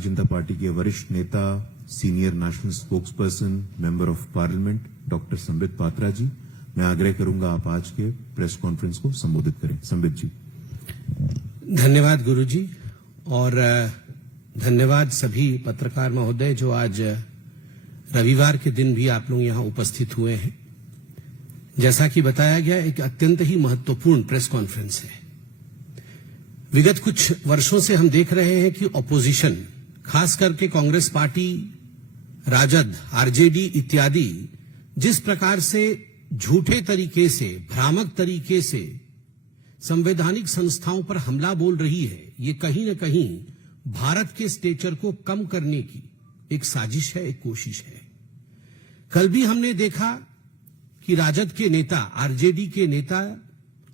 Bharatiya Janata party के वरिष्ठ नेता, senior national spokesperson, member of parliament doctor Sambit Patra ji, मैं आग्रह करूंगा आप आज के प्रेस कॉन्फ्रेंस को संबोधित करें। संबित जी। धन्यवाद गुरुजी, और धन्यवाद सभी पत्रकार महोदय जो आज रविवार के दिन भी आप लोग यहां उपस्थित हुए हैं। जैसा कि बताया गया, एक अत्यंत ही महत्वपूर्ण प्रेस कॉन्फ्रेंस है। विगत कुछ वर्षों से हम देख रहे हैं कि ऑपोजिशन, खास करके कांग्रेस पार्टी, राजद, आरजेडी इत्यादि जिस प्रकार से झूठे तरीके से, भ्रामक तरीके से संवैधानिक संस्थाओं पर हमला बोल रही है, ये कहीं न कहीं भारत के स्टेचर को कम करने की एक साजिश है, एक कोशिश है। कल भी हमने देखा कि राजद के नेता, आरजेडी के नेता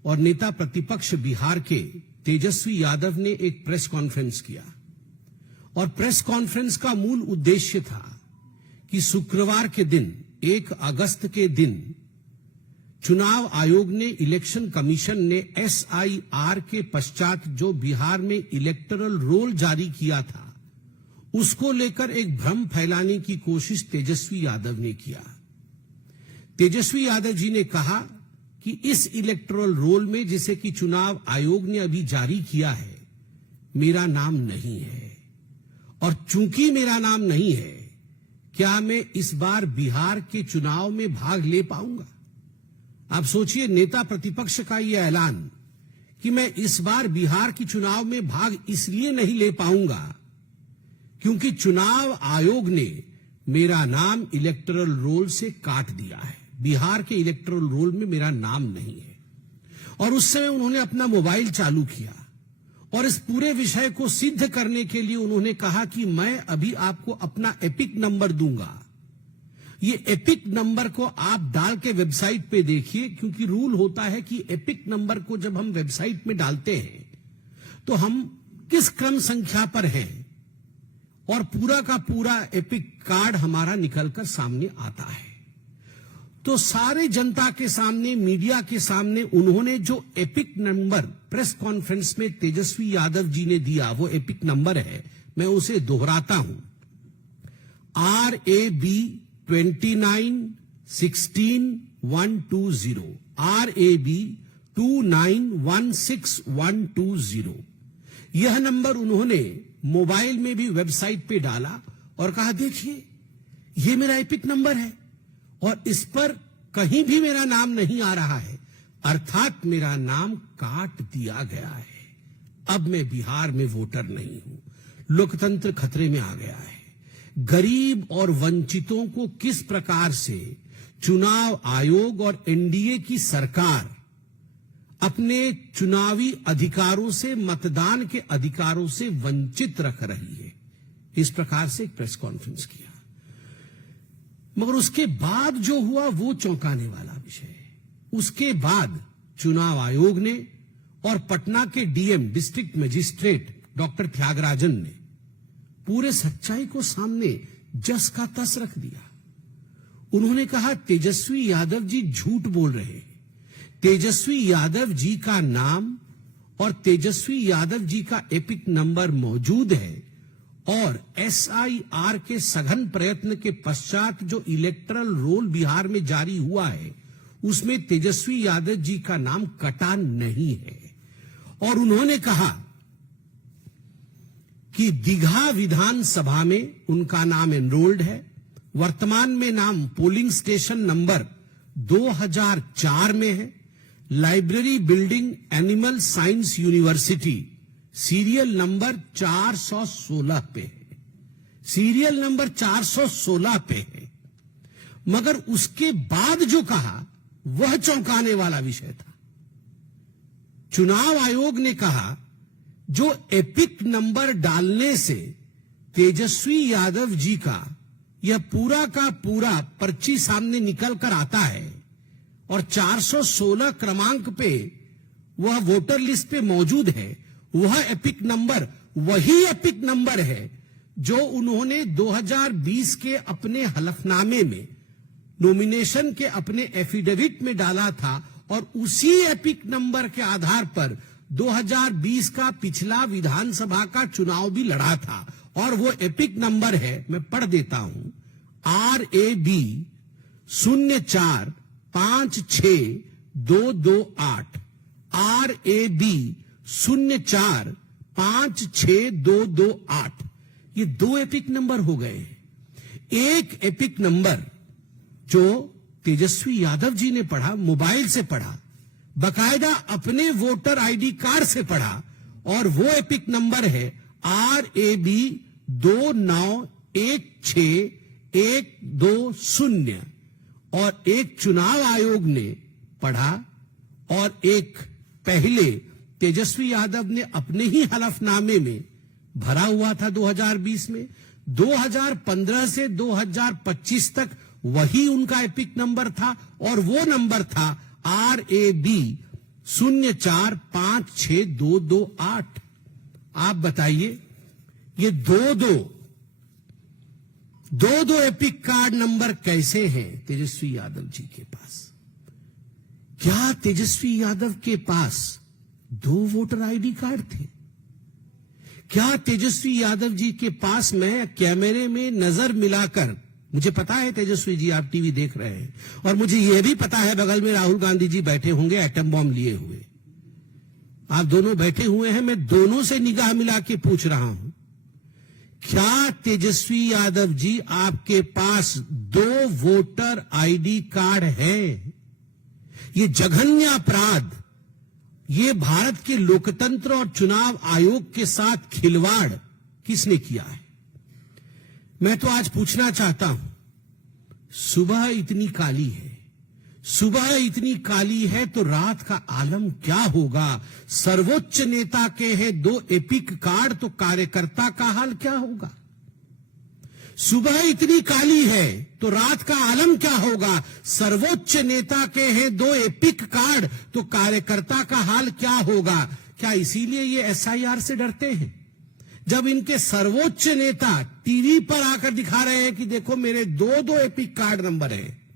और नेता प्रतिपक्ष बिहार के तेजस्वी यादव ने एक प्रेस कॉन्फ्रेंस किया, और प्रेस कॉन्फ्रेंस का मूल उद्देश्य था कि शुक्रवार के दिन, 1 अगस्त के दिन, चुनाव आयोग ने, इलेक्शन कमीशन ने SIR के पश्चात जो बिहार में इलेक्टरल रोल जारी किया था, उसको लेकर एक भ्रम फैलाने की कोशिश तेजस्वी यादव ने किया। तेजस्वी यादव जी ने कहा कि इस इलेक्टोरल रोल में, जिसे कि चुनाव आयोग ने अभी जारी किया है, मेरा नाम नहीं है, और चूंकि मेरा नाम नहीं है, क्या मैं इस बार बिहार के चुनाव में भाग ले पाऊंगा? आप सोचिए, नेता प्रतिपक्ष का यह ऐलान कि मैं इस बार बिहार की चुनाव में भाग इसलिए नहीं ले पाऊंगा क्योंकि चुनाव आयोग ने मेरा नाम इलेक्टोरल रोल से काट दिया है, बिहार के इलेक्टोरल रोल में मेरा नाम नहीं है। और उस समय उन्होंने अपना मोबाइल चालू किया और इस पूरे विषय को सिद्ध करने के लिए उन्होंने कहा कि मैं अभी आपको अपना एपिक नंबर दूंगा। ये एपिक नंबर को आप डाल के वेबसाइट पे देखिए, क्योंकि रूल होता है कि एपिक नंबर को जब हम वेबसाइट में डालते हैं तो हम किस क्रम संख्या पर हैं, और पूरा का पूरा एपिक कार्ड हमारा निकलकर सामने आता है। तो सारे जनता के सामने, मीडिया के सामने उन्होंने जो एपिक नंबर प्रेस कॉन्फ्रेंस में तेजस्वी यादव जी ने दिया, वो एपिक नंबर है, मैं उसे दोहराता हूं, RAB 2916120, RAB 2916120। यह नंबर उन्होंने मोबाइल में भी वेबसाइट पे डाला और कहा, देखिए ये मेरा एपिक नंबर है और इस पर कहीं भी मेरा नाम नहीं आ रहा है, अर्थात मेरा नाम काट दिया गया है। अब मैं बिहार में वोटर नहीं हूं। लोकतंत्र खतरे में आ गया है। गरीब और वंचितों को किस प्रकार से चुनाव आयोग और NDA की सरकार अपने चुनावी अधिकारों से, मतदान के अधिकारों से वंचित रख रही है, इस प्रकार से एक प्रेस कॉन्फ्रेंस किया। मगर उसके बाद जो हुआ वो चौंकाने वाला विषय है। उसके बाद चुनाव आयोग ने और पटना के DM, district magistrate doctor Tyagarajan ने पूरे सच्चाई को सामने जस का तस रख दिया। उन्होंने कहा, तेजस्वी यादव जी झूठ बोल रहे हैं। तेजस्वी यादव जी का नाम और तेजस्वी यादव जी का एपिक नंबर मौजूद है, और SIR के सघन प्रयत्न के पश्चात जो इलेक्टरल रोल बिहार में जारी हुआ है, उसमें तेजस्वी यादव जी का नाम कटा नहीं है। और उन्होंने कहा कि दीघा विधानसभा में उनका नाम एनरोल्ड है, वर्तमान में नाम पोलिंग स्टेशन नंबर 2004 में है, library building, animal science university, serial number 416 पे है, सीरियल नंबर 416 पे है। मगर उसके बाद जो कहा वह चौंकाने वाला विषय था। चुनाव आयोग ने कहा, जो एपिक नंबर डालने से तेजस्वी यादव जी का यह पूरा का पूरा पर्ची सामने निकल कर आता है और 416 क्रमांक पे वह वोटर लिस्ट पे मौजूद है, वह एपिक नंबर वही एपिक नंबर है जो उन्होंने 2020 के अपने हलफनामे में, नॉमिनेशन के अपने एफिडेविट में डाला था, और उसी एपिक नंबर के आधार पर 2020 का पिछला विधानसभा का चुनाव भी लड़ा था और वो एपिक नंबर है, मैं पढ़ देता हूं, RAB 04562228, RAB 04562228। ये 2 एपिक नंबर हो गए। एक एपिक नंबर जो तेजस्वी यादव जी ने पढ़ा, मोबाइल से पढ़ा, बकायदा अपने वोटर आईडी कार्ड से पढ़ा, और वो एपिक नंबर है RAB 2916120, और एक चुनाव आयोग ने पढ़ा, और एक पहले तेजस्वी यादव ने अपने ही हलफनामे में भरा हुआ था 2020 में। 2015 से 2025 तक वही उनका एपिक नंबर था, और वो नंबर था RAB 04562228। आप बताइए, ये दो एपिक कार्ड नंबर कैसे हैं तेजस्वी यादव जी के पास? क्या तेजस्वी यादव के पास 2 वोटर आईडी कार्ड थे? क्या तेजस्वी यादव जी के पास, मैं कैमरे में नजर मिलाकर, मुझे पता है तेजस्वी जी आप टीवी देख रहे हैं, और मुझे यह भी पता है बगल में राहुल गांधी जी बैठे होंगे एटम बॉम्ब लिए हुए, आप दोनों बैठे हुए हैं, मैं दोनों से निगाह मिला के पूछ रहा हूं, क्या तेजस्वी यादव जी आपके पास 2 वोटर आईडी कार्ड है? ये जघन्य अपराध, ये भारत के लोकतंत्र और चुनाव आयोग के साथ खिलवाड़ किसने किया है? मैं तो आज पूछना चाहता हूं, सुबह इतनी काली है, सुबह इतनी काली है तो रात का आलम क्या होगा? सर्वोच्च नेता के हैं 2 एपिक कार्ड, तो कार्यकर्ता का हाल क्या होगा? सुबह इतनी काली है तो रात का आलम क्या होगा? सर्वोच्च नेता के हैं 2 एपिक कार्ड, तो कार्यकर्ता का हाल क्या होगा? क्या इसीलिए ये SIR से डरते हैं? जब इनके सर्वोच्च नेता टीवी पर आकर दिखा रहे हैं कि देखो मेरे 2 एपिक कार्ड नंबर है,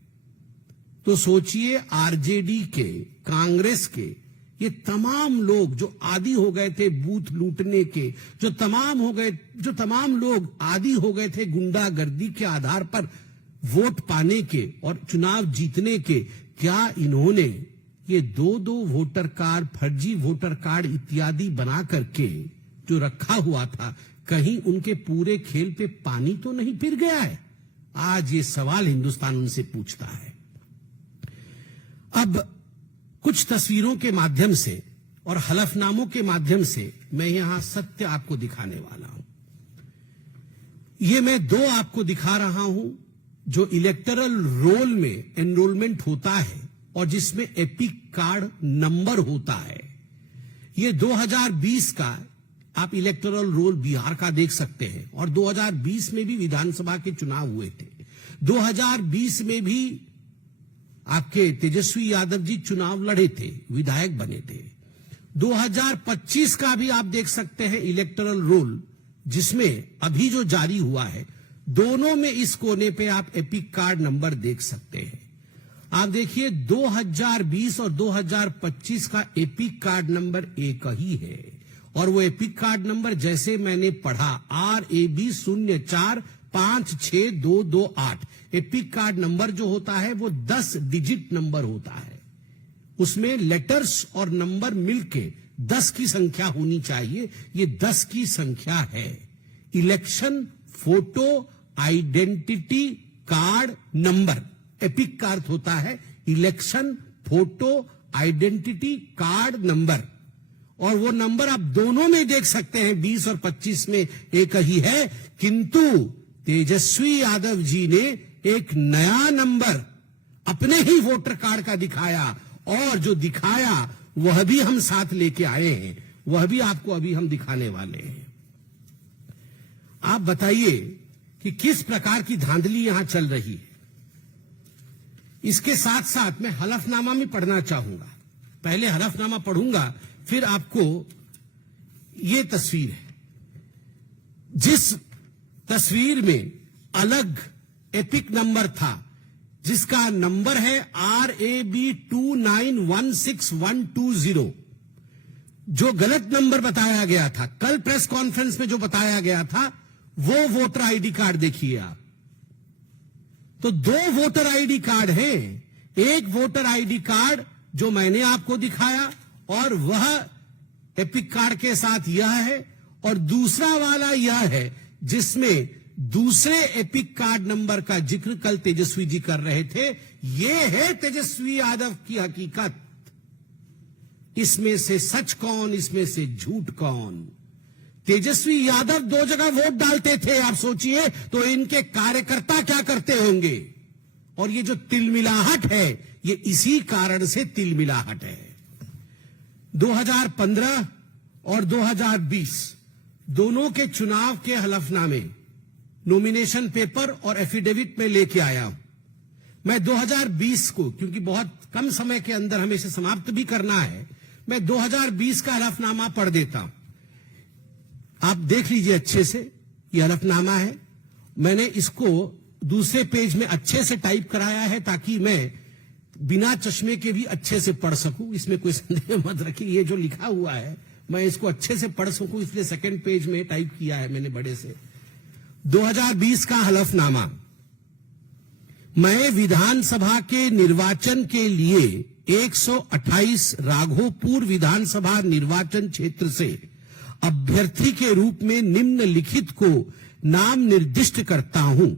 तो सोचिए आरजेडी के, कांग्रेस के ये तमाम लोग जो आदी हो गए थे बूथ लूटने के, जो तमाम लोग आदी हो गए थे गुंडागर्दी के आधार पर वोट पाने के और चुनाव जीतने के, क्या इन्होंने ये 2 वोटर कार्ड, फर्जी वोटर कार्ड इत्यादि बना करके जो रखा हुआ था, कहीं उनके पूरे खेल पे पानी तो नहीं फिर गया है? आज ये सवाल हिंदुस्तान उनसे पूछता है। अब कुछ तस्वीरों के माध्यम से और हलफनामों के माध्यम से मैं यहां सत्य आपको दिखाने वाला हूं। ये मैं 2 आपको दिखा रहा हूं जो इलेक्टरल रोल में एनरोलमेंट होता है और जिसमें एपिक कार्ड नंबर होता है। ये 2020 का आप इलेक्टरल रोल बिहार का देख सकते हैं, और 2020 में भी विधानसभा के चुनाव हुए थे। 2020 में भी आपके तेजस्वी यादव जी चुनाव लड़े थे, विधायक बने थे। 2025 का भी आप देख सकते हैं इलेक्टरल रोल, जिसमें अभी जो जारी हुआ है, दोनों में इस कोने पे आप एपिक कार्ड नंबर देख सकते हैं। आप देखिए 2020 और 2025 का एपिक कार्ड नंबर एक ही है, और वो एपिक कार्ड नंबर जैसे मैंने पढ़ा RAB 04562228, एपिक कार्ड नंबर जो होता है वो 10 डिजिट नंबर होता है। उसमें लेटर्स और नंबर मिलके 10 की संख्या होनी चाहिए। ये 10 की संख्या है। Election photo identity card number epic का अर्थ होता है election photo identity card number, और वो नंबर आप दोनों में देख सकते हैं, 20 और 25 में एक ही है। किंतु तेजस्वी यादव जी ने एक नया नंबर अपने ही वोटर कार्ड का दिखाया, और जो दिखाया वह भी हम साथ लेके आए हैं, वह भी आपको अभी हम दिखाने वाले हैं। आप बताइए कि किस प्रकार की धांधली यहां चल रही है। इसके साथ साथ मैं हलफनामा भी पढ़ना चाहूंगा। पहले हलफनामा पढ़ूंगा, फिर आपको ये तस्वीर है, जिस तस्वीर में अलग एपिक नंबर था, जिसका नंबर है RAB 2916120, जो गलत नंबर बताया गया था। कल प्रेस कॉन्फ्रेंस में जो बताया गया था वो वोटर आईडी कार्ड देखिए आप। तो 2 वोटर आईडी कार्ड हैं। एक वोटर आईडी कार्ड जो मैंने आपको दिखाया और वह एपिक कार्ड के साथ यह है, और दूसरा वाला यह है जिसमें दूसरे एपिक कार्ड नंबर का जिक्र कल तेजस्वी जी कर रहे थे। यह है तेजस्वी यादव की हकीकत। इसमें से सच कौन, इसमें से झूठ कौन? तेजस्वी यादव 2 जगह वोट डालते थे। आप सोचिए तो इनके कार्यकर्ता क्या करते होंगे। और ये जो तिलमिलाहट है, ये इसी कारण से तिलमिलाहट है। 2015 और 2020 दोनों के चुनाव के हलफनामे, नॉमिनेशन पेपर और एफिडेविट में लेके आया हूं। मैं 2020 को, क्योंकि बहुत कम समय के अंदर हमें इसे समाप्त भी करना है, मैं 2020 का हलफनामा पढ़ देता हूं। आप देख लीजिए अच्छे से, यह हलफनामा है। मैंने इसको दूसरे पेज में अच्छे से टाइप कराया है ताकि मैं बिना चश्मे के भी अच्छे से पढ़ सकूं। इसमें कोई संदेह मत रखिए, ये जो लिखा हुआ है मैं इसको अच्छे से पढ़ सकूं, इसलिए सेकंड पेज में टाइप किया है मैंने बड़े से। 2020 का हलफनामा। मैं विधानसभा के निर्वाचन के लिए 128 राघोपुर विधानसभा निर्वाचन क्षेत्र से अभ्यर्थी के रूप में निम्नलिखित को नाम निर्दिष्ट करता हूं।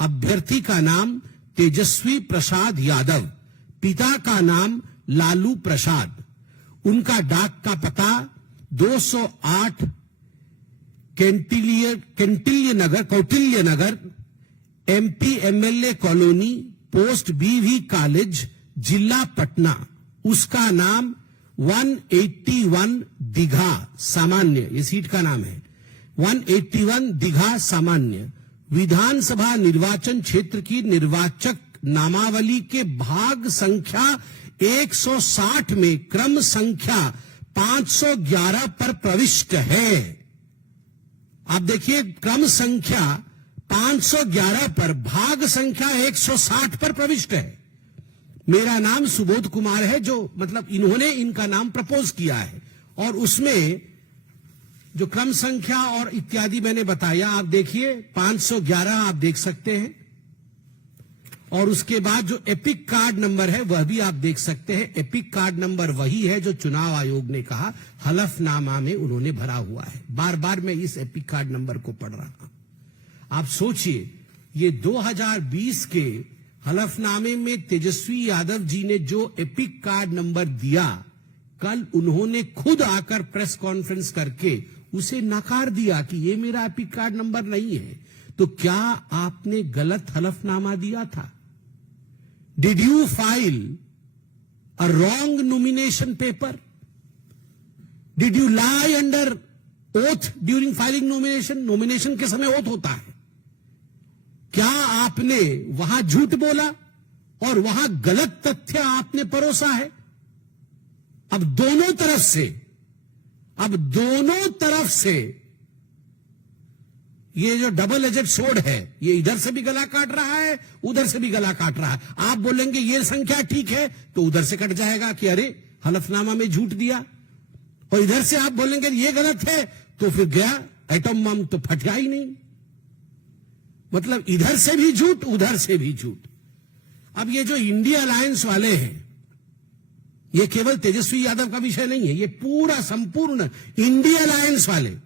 अभ्यर्थी का नाम तेजस्वी प्रसाद यादव, पिता का नाम लालू प्रसाद, उनका डाक का पता 208 कौटिल्य नगर, एमपी एमएलए कॉलोनी, पोस्ट बीवी कॉलेज, जिला पटना। उसका नाम 181 दीघा सामान्य, ये सीट का नाम है, 181 दीघा सामान्य। विधानसभा निर्वाचन क्षेत्र की निर्वाचक नामावली के भाग संख्या 160 में क्रम संख्या 511 पर प्रविष्ट है। आप देखिए, क्रम संख्या 511 पर भाग संख्या 160 पर प्रविष्ट है। मेरा नाम सुबोध कुमार है, जो मतलब इन्होंने इनका नाम प्रपोज किया है, और उसमें जो क्रम संख्या और इत्यादि मैंने बताया, आप देखिए 511 आप देख सकते हैं, और उसके बाद जो एपिक कार्ड नंबर है वह भी आप देख सकते हैं। एपिक कार्ड नंबर वही है जो चुनाव आयोग ने कहा हलफनामा में उन्होंने भरा हुआ है। बार बार मैं इस एपिक कार्ड नंबर को पढ़ रहा हूं। आप सोचिए, ये 2020 के हलफनामे में तेजस्वी यादव जी ने जो एपिक कार्ड नंबर दिया, कल उन्होंने खुद आकर प्रेस कॉन्फ्रेंस करके उसे नकार दिया कि ये मेरा एपिक कार्ड नंबर नहीं है। तो क्या आपने गलत हलफनामा दिया था? Did you file a wrong nomination paper? Did you lie under oath during filing nomination? Nomination के समय oath होता है। क्या आपने वहां झूठ बोला और वहां गलत तथ्य आपने परोसा है? अब दोनों तरफ से ये जो डबल एजेड सोड है, ये इधर से भी गला काट रहा है, उधर से भी गला काट रहा है। आप बोलेंगे ये संख्या ठीक है तो उधर से कट जाएगा कि अरे हलफनामा में झूठ दिया, और इधर से आप बोलेंगे ये गलत है तो फिर गया एटम बम तो फटा ही नहीं। मतलब इधर से भी झूठ, उधर से भी झूठ। अब ये जो इंडिया अलायंस वाले हैं, ये केवल तेजस्वी यादव का विषय नहीं है, ये पूरा संपूर्ण इंडिया अलायंस वाले,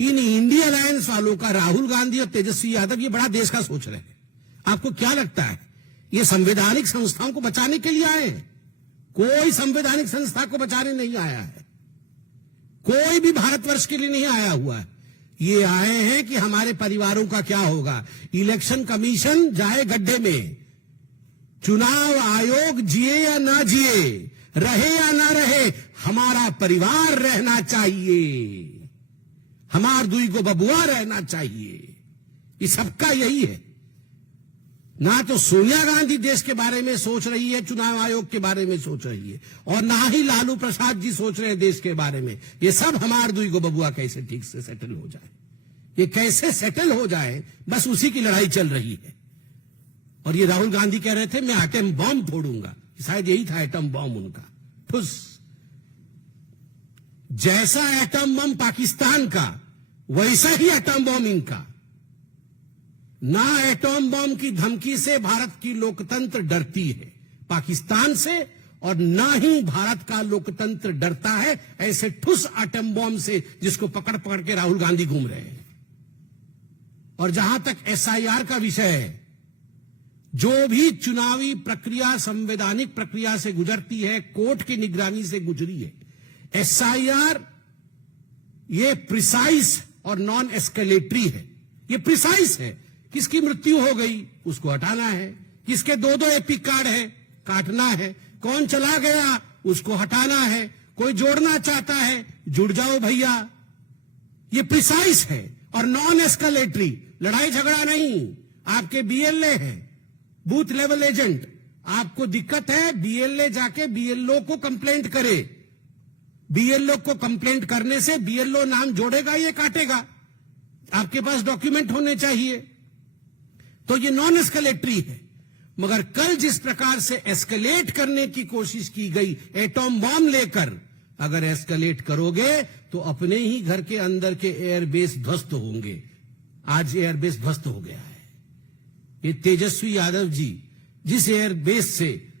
इन इंडिया अलायंस वालों का राहुल गांधी और तेजस्वी यादव ये बड़ा देश का सोच रहे हैं। आपको क्या लगता है ये संवैधानिक संस्थाओं को बचाने के लिए आए हैं? कोई संवैधानिक संस्था को बचाने नहीं आया है, कोई भी भारतवर्ष के लिए नहीं आया हुआ है। ये आए हैं कि हमारे परिवारों का क्या होगा। इलेक्शन कमीशन जाए गड्ढे में, चुनाव आयोग जिए या ना जिए, रहे या ना रहे, हमारा परिवार रहना चाहिए, हमार दुई को बबुआ रहना चाहिए। ये सबका यही है। ना तो सोनिया गांधी देश के बारे में सोच रही है, चुनाव आयोग के बारे में सोच रही है, और ना ही लालू प्रसाद जी सोच रहे हैं देश के बारे में। ये सब हमार दुई को बबुआ कैसे ठीक से सेटल हो जाए, ये कैसे सेटल हो जाए, बस उसी की लड़ाई चल रही है। और ये राहुल गांधी कह रहे थे मैं एटम बम फोड़ूंगा, शायद यही था एटम बम उनका। ठुस। जैसा एटम बम पाकिस्तान का, वैसा ही एटम बम इनका। ना एटॉम बॉम्ब की धमकी से भारत की लोकतंत्र डरती है पाकिस्तान से, और ना ही भारत का लोकतंत्र डरता है ऐसे ठुस एटम बॉम्ब से जिसको पकड़ पकड़ के राहुल गांधी घूम रहे हैं। और जहां तक एसआईआर का विषय है, जो भी चुनावी प्रक्रिया संवैधानिक प्रक्रिया से गुजरती है, कोर्ट की निगरानी से गुजरी है। एसआईआर ये प्रिसाइज और नॉन एस्केलेटरी है। ये प्रिसाइज है, किसकी मृत्यु हो गई उसको हटाना है, किसके दो दो एपिक कार्ड है काटना है, कौन चला गया उसको हटाना है, कोई जोड़ना चाहता है जुड़ जाओ भैया। ये प्रिसाइज है और नॉन एस्केलेटरी, लड़ाई झगड़ा नहीं। आपके बीएलए है, बूथ लेवल एजेंट, आपको दिक्कत है बीएलए जाके बीएलओ को कंप्लेंट करे। बीएलओ को कंप्लेंट करने से बीएलओ नाम जोड़ेगा ये काटेगा, आपके पास डॉक्यूमेंट होने चाहिए। तो ये नॉन एस्केलेटरी है। मगर कल जिस प्रकार से एस्केलेट करने की कोशिश की गई एटॉम बॉम्ब लेकर, अगर एस्केलेट करोगे तो अपने ही घर के अंदर के एयरबेस ध्वस्त होंगे। आज एयरबेस ध्वस्त हो गया है। ये तेजस्वी यादव जी जिस एयरबेस से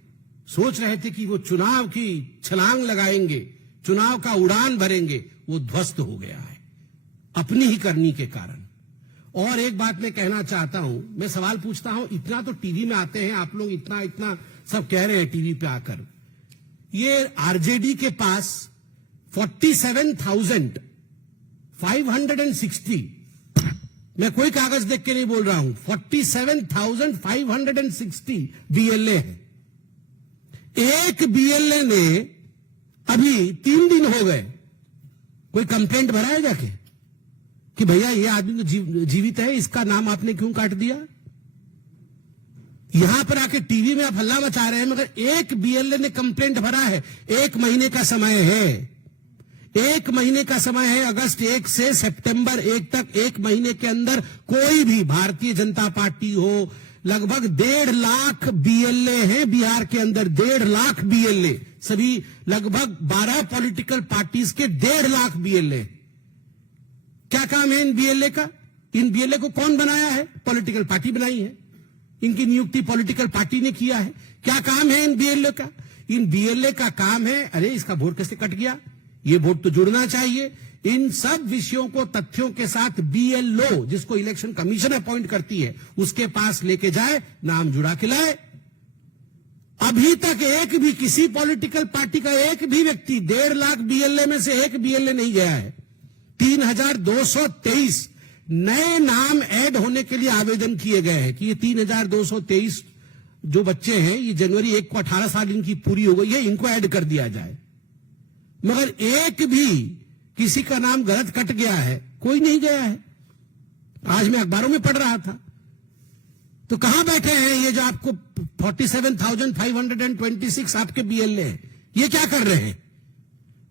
सोच रहे थे कि वो चुनाव की छलांग लगाएंगे, चुनाव का उड़ान भरेंगे, वो ध्वस्त हो गया है अपनी ही करनी के कारण। और एक बात मैं कहना चाहता हूं, मैं सवाल पूछता हूं, इतना तो टीवी में आते हैं आप लोग, इतना इतना सब कह रहे हैं टीवी पे आकर, ये आरजेडी के पास 47,560, मैं कोई कागज देख के नहीं बोल रहा हूं, 47,560 बीएलए है। एक बीएलए ने अभी 3 दिन हो गए कोई कंप्लेंट भरा है जाके कि भैया ये आदमी तो जीवित है, इसका नाम आपने क्यों काट दिया? यहां पर आके टीवी में आप हल्ला मचा रहे हैं, मगर एक बीएलए ने कंप्लेंट भरा है। 1 महीने का समय है, 1 महीने का समय है। अगस्त 1 से सितंबर 1 तक 1 महीने के अंदर कोई भी भारतीय जनता पार्टी हो, लगभग 1.5 लाख बीएलए हैं बिहार के अंदर, 1.5 लाख बीएलए, सभी लगभग 12 पॉलिटिकल पार्टीज के 1.5 लाख बीएलए। क्या काम है इन बीएलए का? इन बीएलए को कौन बनाया है? पॉलिटिकल पार्टी बनाई है, इनकी नियुक्ति पॉलिटिकल पार्टी ने किया है। क्या काम है इन बीएलए का? इन बीएलए का काम है, अरे इसका वोट कैसे कट गया, ये वोट तो जुड़ना चाहिए। इन सब विषयों को तथ्यों के साथ बीएलओ, जिसको इलेक्शन कमीशन अपॉइंट करती है, उसके पास लेके जाए, नाम जुड़ा के लाए। अभी तक एक भी किसी पॉलिटिकल पार्टी का एक भी व्यक्ति 1.5 लाख बीएलए में से एक बीएलए नहीं गया है। 3,223 नए नाम ऐड होने के लिए आवेदन किए गए हैं कि ये 3,223 जो बच्चे हैं, ये जनवरी 1 को 18 साल इनकी पूरी हो गई है, इनको ऐड कर दिया जाए। मगर एक भी किसी का नाम गलत कट गया है, कोई नहीं गया है। आज मैं अखबारों में पढ़ रहा था। तो कहां बैठे हैं ये जो आपको 47,526 आपके बीएलए हैं, ये क्या कर रहे हैं?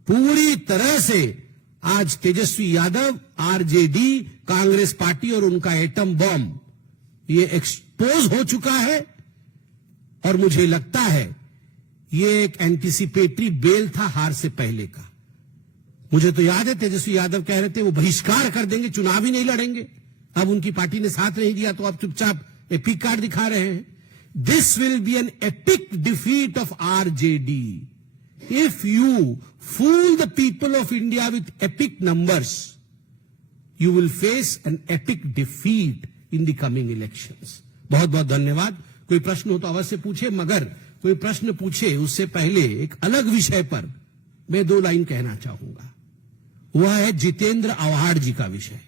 पूरी तरह से आज तेजस्वी यादव, आरजेडी, कांग्रेस पार्टी और उनका एटम बॉम्ब ये एक्सपोज हो चुका है। और मुझे लगता है ये एक एंटीसिपेटरी बेल था हार से पहले का। मुझे तो याद है तेजस्वी यादव कह रहे थे वो बहिष्कार कर देंगे, चुनाव ही नहीं लड़ेंगे। अब उनकी पार्टी ने साथ नहीं दिया तो अब चुपचाप एपिक कार्ड दिखा रहे हैं। This will be an epic defeat of RJD. If you fool the people of India with epic numbers, you will face an epic defeat in the coming elections. बहुत बहुत धन्यवाद। कोई प्रश्न हो तो अवश्य पूछे, मगर कोई प्रश्न पूछे उससे पहले एक अलग विषय पर मैं 2 लाइन कहना चाहूंगा। वह है जितेंद्र आव्हाड जी का विषय।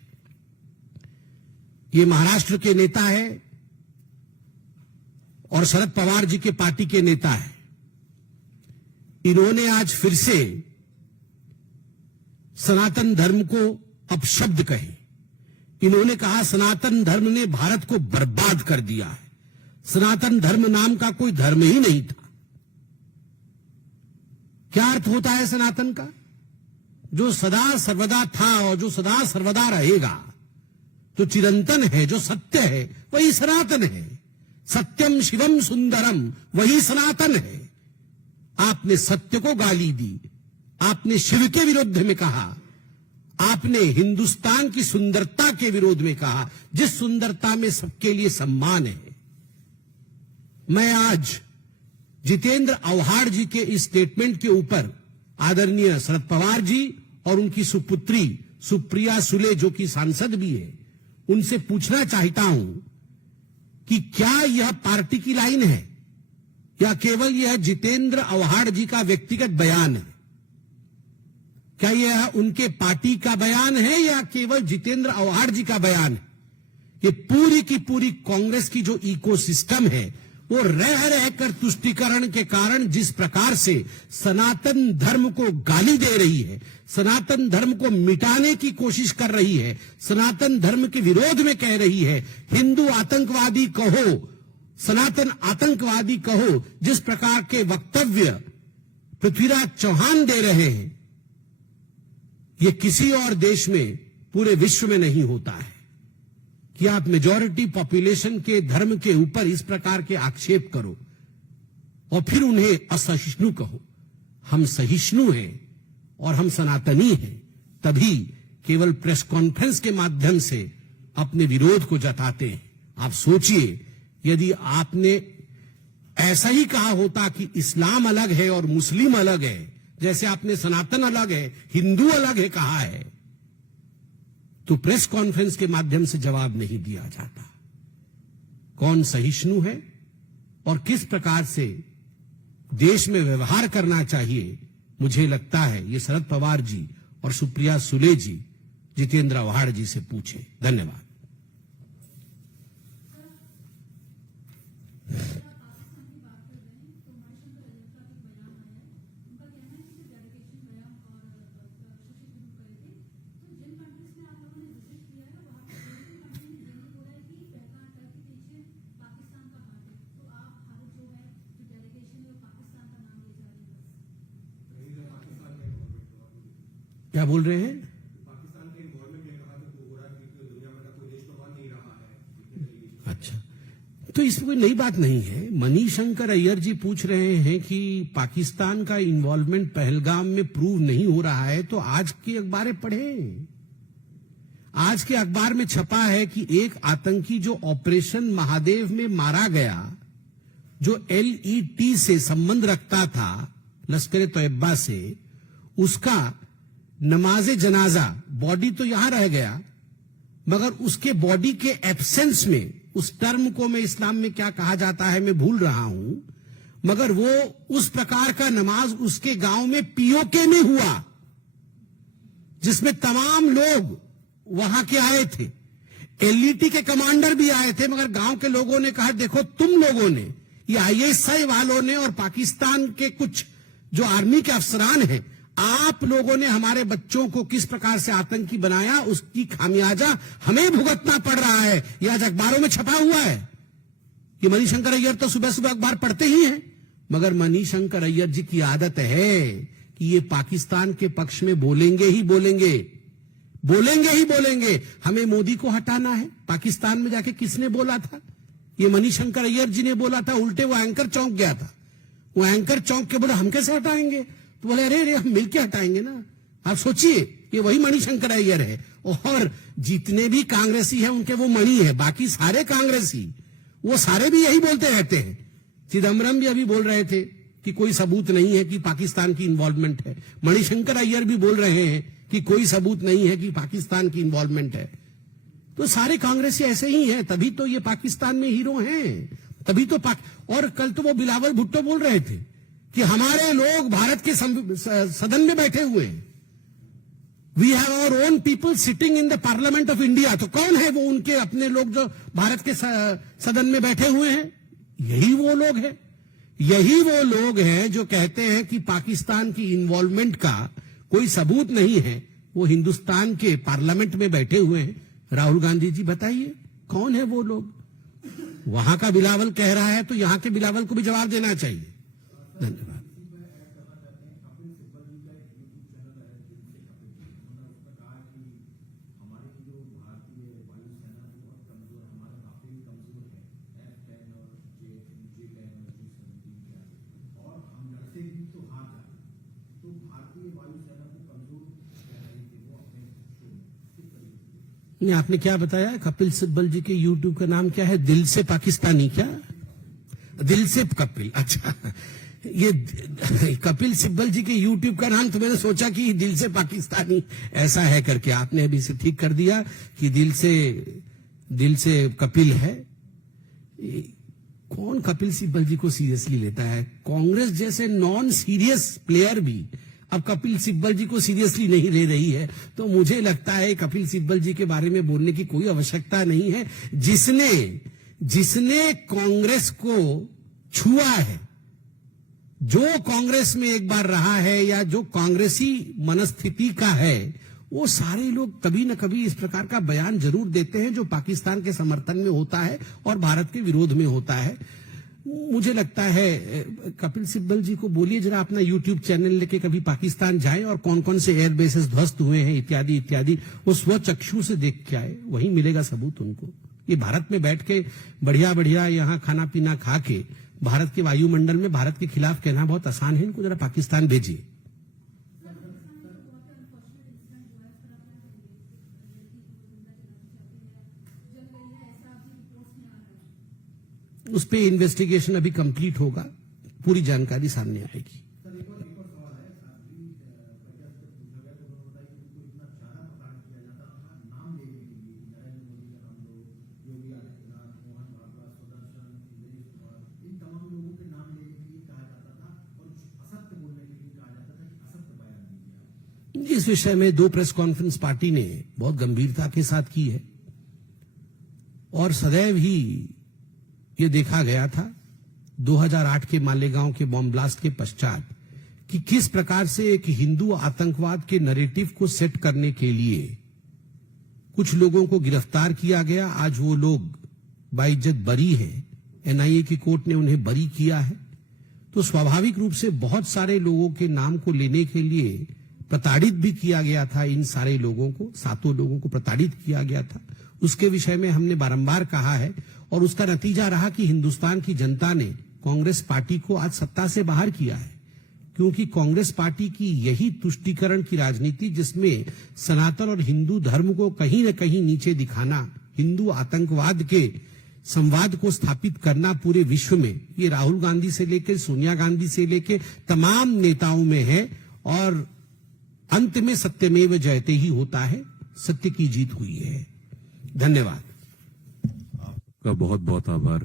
ये महाराष्ट्र के नेता है और शरद पवार जी के पार्टी के नेता है। इन्होंने आज फिर से सनातन धर्म को अपशब्द कहे। इन्होंने कहा सनातन धर्म ने भारत को बर्बाद कर दिया है, सनातन धर्म नाम का कोई धर्म ही नहीं था। क्या अर्थ होता है सनातन का? जो सदा सर्वदा था और जो सदा सर्वदा रहेगा, जो चिरंतन है, जो सत्य है, वही सनातन है। सत्यम शिवम सुंदरम, वही सनातन है। आपने सत्य को गाली दी, आपने शिव के विरुद्ध में कहा, आपने हिंदुस्तान की सुंदरता के विरोध में कहा, जिस सुंदरता में सबके लिए सम्मान है। मैं आज जितेंद्र आव्हाड जी के इस स्टेटमेंट के ऊपर आदरणीय शरद पवार जी और उनकी सुपुत्री सुप्रिया सुले, जो कि सांसद भी है, उनसे पूछना चाहता हूं कि क्या यह पार्टी की लाइन है या केवल यह जितेंद्र आव्हाड जी का व्यक्तिगत बयान है? क्या यह उनके पार्टी का बयान है या केवल जितेंद्र आव्हाड जी का बयान है? ये पूरी की पूरी कांग्रेस की जो इकोसिस्टम है, वो रह रहकर तुष्टीकरण के कारण जिस प्रकार से सनातन धर्म को गाली दे रही है, सनातन धर्म को मिटाने की कोशिश कर रही है, सनातन धर्म के विरोध में कह रही है, हिंदू आतंकवादी कहो, सनातन आतंकवादी कहो, जिस प्रकार के वक्तव्य पृथ्वीराज चौहान दे रहे हैं, ये किसी और देश में, पूरे विश्व में नहीं होता है कि आप मेजॉरिटी पॉपुलेशन के धर्म के ऊपर इस प्रकार के आक्षेप करो और फिर उन्हें असहिष्णु कहो। हम सहिष्णु हैं और हम सनातनी हैं, तभी केवल प्रेस कॉन्फ्रेंस के माध्यम से अपने विरोध को जताते हैं। आप सोचिए, यदि आपने ऐसा ही कहा होता कि इस्लाम अलग है और मुस्लिम अलग है, जैसे आपने सनातन अलग है, हिंदू अलग है कहा है, तो प्रेस कॉन्फ्रेंस के माध्यम से जवाब नहीं दिया जाता। कौन सहिष्णु है और किस प्रकार से देश में व्यवहार करना चाहिए, मुझे लगता है ये शरद पवार जी और सुप्रिया सुले जी जितेंद्र आव्हाड जी से पूछे। धन्यवाद। क्या बोल रहे हैं? पाकिस्तान के इन्वॉल्वमेंट में कहा कि हो रहा है कि दुनिया में का कोई देश तो बन नहीं रहा है। अच्छा, तो इसमें कोई नई बात नहीं है। मणिशंकर अय्यर जी पूछ रहे हैं कि पाकिस्तान का इन्वॉल्वमेंट पहलगाम में प्रूव नहीं हो रहा है, तो आज की अखबारें पढ़ें। आज के अखबार में छपा है कि एक आतंकी जो ऑपरेशन महादेव में मारा गया, जो LET से संबंध रखता था, लश्कर तैयबा से, उसका नमाजे जनाजा, बॉडी तो यहां रह गया, मगर उसके बॉडी के एब्सेंस में, उस टर्म को मैं इस्लाम में क्या कहा जाता है मैं भूल रहा हूं, मगर वो उस प्रकार का नमाज उसके गांव में POK में हुआ, जिसमें तमाम लोग वहां के आए थे, LET के कमांडर भी आए थे, मगर गांव के लोगों ने कहा देखो तुम लोगों ने, ये ISI वालों ने और पाकिस्तान के कुछ जो आर्मी के अफसरान हैं, आप लोगों ने हमारे बच्चों को किस प्रकार से आतंकी बनाया, उसकी खामियाजा हमें भुगतना पड़ रहा है। यह आज अखबारों में छपा हुआ है। कि मणिशंकर अय्यर तो सुबह सुबह अखबार पढ़ते ही हैं, मगर मणिशंकर अय्यर जी की आदत है कि ये पाकिस्तान के पक्ष में बोलेंगे ही बोलेंगे, बोलेंगे ही बोलेंगे। हमें मोदी को हटाना है। पाकिस्तान में जाके किसने बोला था? ये मणिशंकर अय्यर जी ने बोला था। उल्टे वो एंकर चौक गया था, वो एंकर चौक के बोले हम कैसे हटाएंगे, तो बोले अरे अरे हम मिलके हटाएंगे ना। आप सोचिए, ये वही मणिशंकर अय्यर है, और जितने भी कांग्रेसी हैं उनके वो मणि है, बाकी सारे कांग्रेसी वो सारे भी यही बोलते रहते हैं। चिदम्बरम भी अभी बोल रहे थे कि कोई सबूत नहीं है कि पाकिस्तान की इन्वॉल्वमेंट है। मणिशंकर अय्यर भी बोल रहे हैं कि कोई सबूत नहीं है कि पाकिस्तान की इन्वॉल्वमेंट है। तो सारे कांग्रेसी ऐसे ही हैं, तभी तो ये पाकिस्तान में हीरो हैं, तभी तो और कल तो वो बिलावल भुट्टो बोल रहे थे कि हमारे लोग भारत के सदन में बैठे हुए हैं, we have our own people sitting in the parliament of India. तो कौन है वो उनके अपने लोग जो भारत के सदन में बैठे हुए हैं? यही वो लोग हैं, यही वो लोग हैं जो कहते हैं कि पाकिस्तान की इन्वॉल्वमेंट का कोई सबूत नहीं है। वो हिंदुस्तान के पार्लियामेंट में बैठे हुए हैं। राहुल गांधी जी बताइए कौन है वो लोग? वहां का बिलावल कह रहा है तो यहां के बिलावल को भी जवाब देना चाहिए। धन्यवाद। नहीं, आपने क्या बताया? कपिल सिब्बल जी के यूट्यूब का नाम क्या है? दिल से पाकिस्तानी क्या? दिल से कपिल, अच्छा। ये कपिल सिब्बल जी के यूट्यूब का नाम तो मैंने सोचा कि दिल से पाकिस्तानी ऐसा है करके। आपने अभी से ठीक कर दिया कि दिल से कपिल है। कौन कपिल सिब्बल जी को सीरियसली लेता है? कांग्रेस जैसे नॉन सीरियस प्लेयर भी अब कपिल सिब्बल जी को सीरियसली नहीं ले रही है, तो मुझे लगता है कपिल सिब्बल जी के बारे में बोलने की कोई आवश्यकता नहीं है। जिसने कांग्रेस को छुआ है, जो कांग्रेस में एक बार रहा है या जो कांग्रेसी मनस्थिति का है, वो सारे लोग कभी न कभी इस प्रकार का बयान जरूर देते हैं जो पाकिस्तान के समर्थन में होता है और भारत के विरोध में होता है। मुझे लगता है कपिल सिब्बल जी को बोलिए जरा अपना यूट्यूब चैनल लेके कभी पाकिस्तान जाएं और कौन कौन से एयर बेसेस ध्वस्त हुए हैं इत्यादि इत्यादि, वो स्वचक्षु से देख के आए, वहीं मिलेगा सबूत उनको। ये भारत में बैठ के बढ़िया बढ़िया यहाँ खाना पीना खा के भारत के वायुमंडल में भारत के खिलाफ कहना बहुत आसान है। इनको जरा पाकिस्तान भेजिए। उस पे इन्वेस्टिगेशन अभी कंप्लीट होगा, पूरी जानकारी सामने आएगी। सर एक और सवाल है। अभी प्रज्ञा से पूछा गया तो उन्होंने बताया कि उनको इतना ज्यादा प्रताड़ित किया जाता था नाम लेने के लिए, नरेंद्र मोदी का नाम लो, योगी आदित्यनाथ, मोहन भागवत, सुदर्शन, इंद्रेश कुमार, इन तमाम लोगों के नाम लेने के लिए कहा जाता था और असत्य बोलने के लिए कहा जाता था कि असत्य बयान दीजिए। इस विषय में 2 प्रेस कॉन्फ्रेंस पार्टी ने बहुत गंभीरता के साथ की है और सदैव ही ये देखा गया था 2008 के मालेगांव के बॉम्ब ब्लास्ट के पश्चात कि किस प्रकार से एक हिंदू आतंकवाद के नैरेटिव को सेट करने के लिए कुछ लोगों को गिरफ्तार किया गया। आज वो लोग बाइज्जत बरी हैं, एनआईए की कोर्ट ने उन्हें बरी किया है। तो स्वाभाविक रूप से बहुत सारे लोगों के नाम को लेने के लिए प्रताड़ित भी किया गया था। इन सारे लोगों को, 7 लोगों को प्रताड़ित किया गया था। उसके विषय में हमने बारंबार कहा है और उसका नतीजा रहा कि हिंदुस्तान की जनता ने कांग्रेस पार्टी को आज सत्ता से बाहर किया है, क्योंकि कांग्रेस पार्टी की यही तुष्टीकरण की राजनीति, जिसमें सनातन और हिंदू धर्म को कहीं न कहीं नीचे दिखाना, हिंदू आतंकवाद के संवाद को स्थापित करना पूरे विश्व में, ये राहुल गांधी से लेकर सोनिया गांधी से लेकर तमाम नेताओं में है और अंत में सत्यमेव जयते ही होता है। सत्य की जीत हुई है। धन्यवाद। आपका बहुत बहुत आभार।